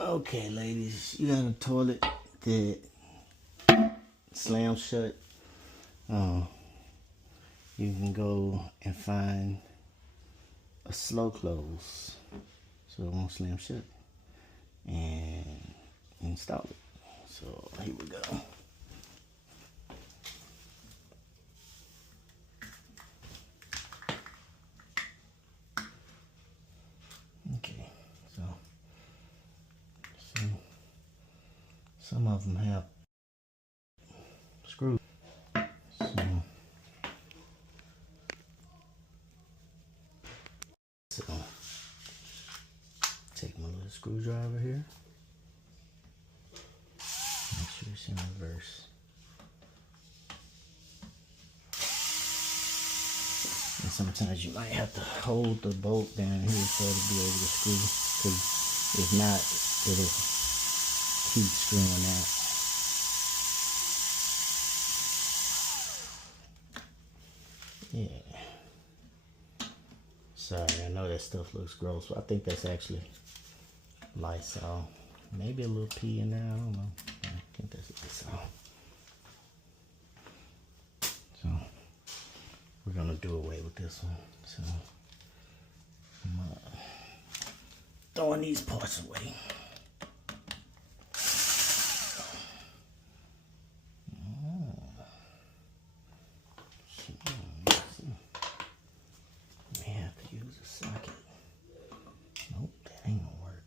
Okay, ladies, you got a toilet that slams shut. You can go and find a slow close so it won't slam shut and install it. So here we go. Okay, so some of them have screws. So take my little screwdriver here. Make sure it's in reverse. And sometimes you might have to hold the bolt down here for it to be able to screw, because if not, it'll keep screwing out. Yeah. Sorry, I know that stuff looks gross, but I think that's actually Lysol. Maybe a little pee in there, I don't know. I think that's Lysol. So, we're gonna do away with this one. So, I'm throwing these parts away. May have to use a socket. Nope, that ain't gonna work.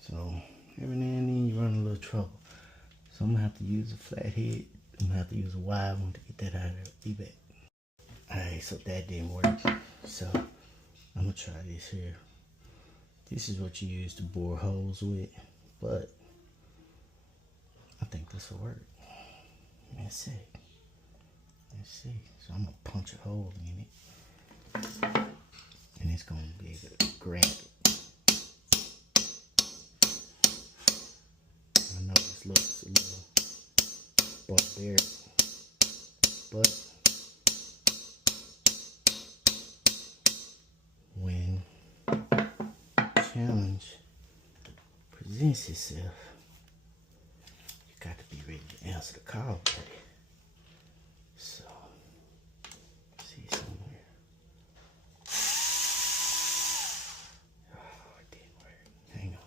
So every now and then you run a little trouble. So I'm gonna have to use a flathead. I'm gonna have to use a wide one to get that out of there. Be back. Alright, so that didn't work. So I'm gonna try this here. This is what you use to bore holes with, but I think this will work. Let's see. Let's see. So I'm gonna punch a hole in it, and it's gonna be able to grab it. I know this looks a little barbaric, but when challenge presents itself, you got to be ready to answer the call, buddy. So, see somewhere. Oh, it didn't work. Hang on.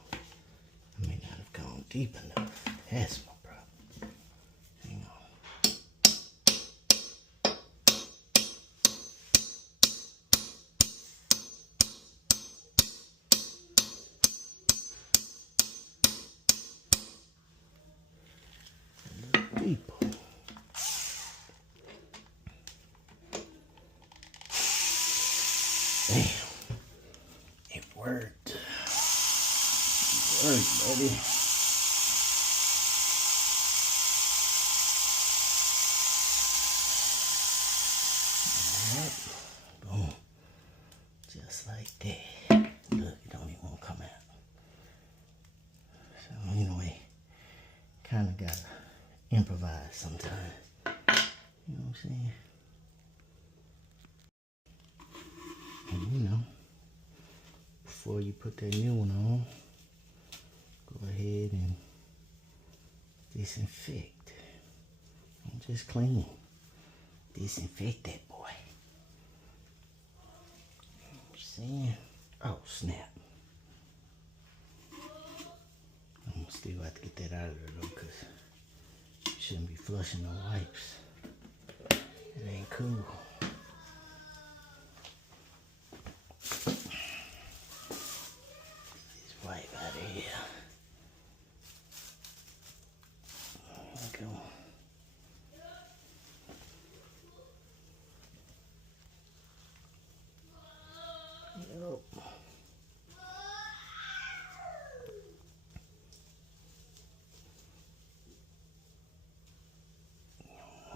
I may not have gone deep enough. That's my problem. Hang on. A little deeper. Damn. It worked. It worked, buddy. Alright. Boom. Just like that. Look, it don't even want to come out. So anyway, kind of gotta improvise sometimes. You know what I'm saying? And you know, before you put that new one on, go ahead and disinfect. Don't just clean. Disinfect that boy. You know what I'm saying? Oh, snap. I'm gonna still have to get that out of there though, because you shouldn't be flushing no wipes. It ain't cool. This wipe out of here. There we go. Yup.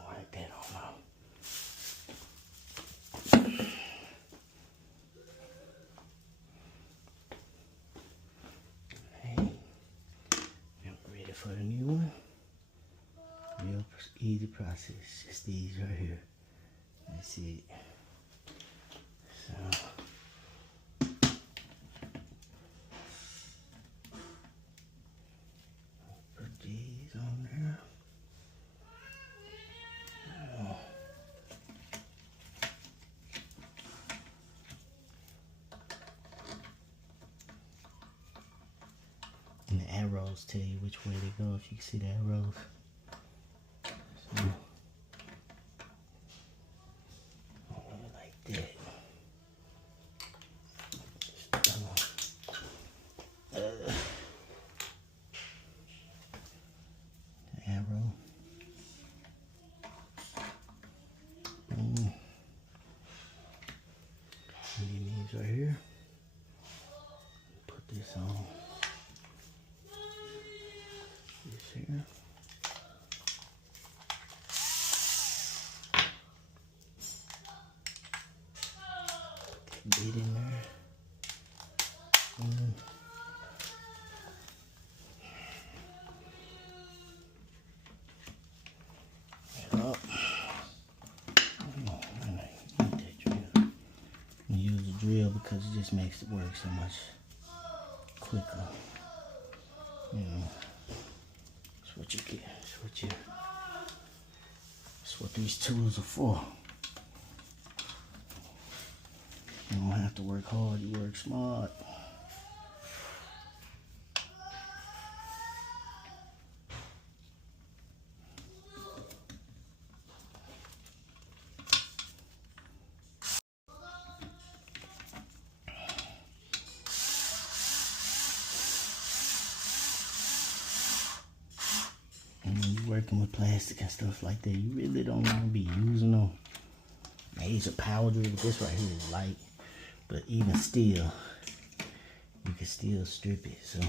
Wipe that on out. Hey, I'm ready for the new one. Real easy process. Just these right here. That's it. the arrows tell you which way they go, if you can see the arrows. So, like that. The arrow. These right here. Put this on. This here. Bead in there. Up. Use the drill because it just makes the work so much quicker. You know, that's what you get. That's what these tools are for. You don't have to work hard, you work smart. And when you're working with plastic and stuff like that, you really don't want to be using them. Major power drill, this right here is light, but even still, you can still strip it. So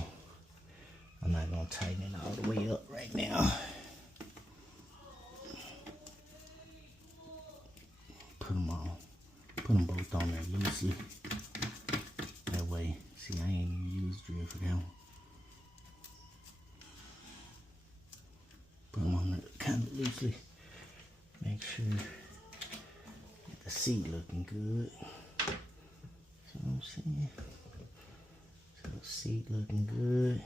I'm not gonna tighten it all the way up right now. Put them both on there loosely. That way, see, I ain't even used drill for that one. Put them on there kind of loosely. Make sure the seat looking good. See what I'm saying? So seat looking good.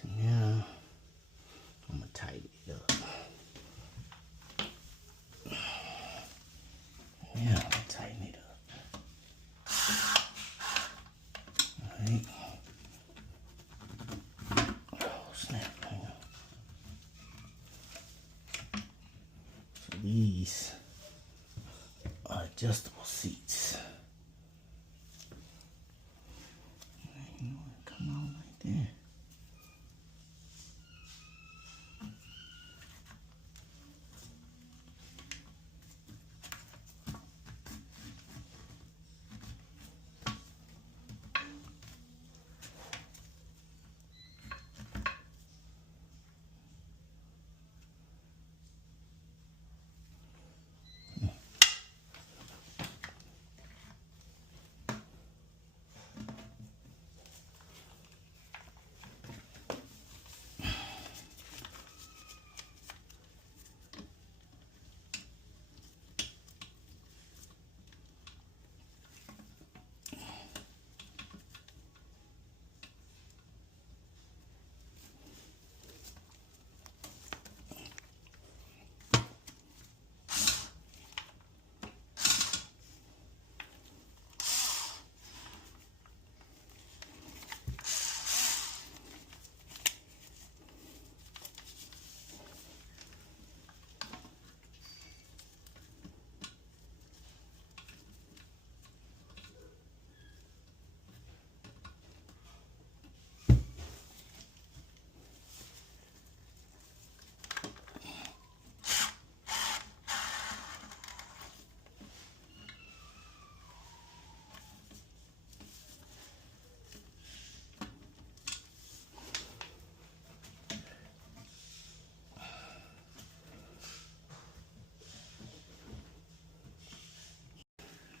So now I'm gonna tighten it up. Yeah, I'm gonna tighten it up. Alright. Oh snap, hang on. So these are adjustable seats. Come on like that.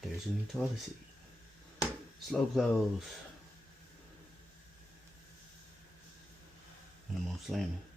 There's your new toilet seat. Slow close. And I'm gonna slam it.